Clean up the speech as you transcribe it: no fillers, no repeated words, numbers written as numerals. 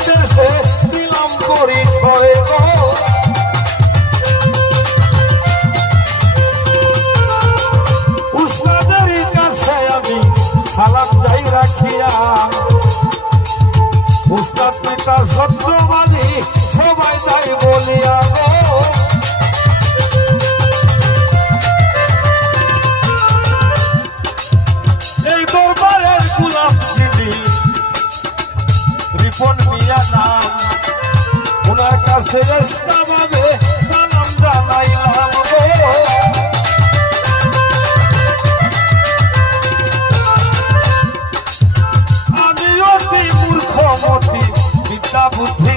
বিদেশে দিলাম পরিচয় গো। উস্তাদের কাছে আমি সালাম যাই রাখিয়া, উস্তাদ পিতা সত্যবাদী সবাই তাই বলিয়া গো। এই দরবারের গোলাম যিনি রিপন মিয়া নাম, ওনার কাছে রেস্তাভাবে সালাম জানাইলাম গো। আমি অতি মূর্খমতি বিদ্যা বুদ্ধি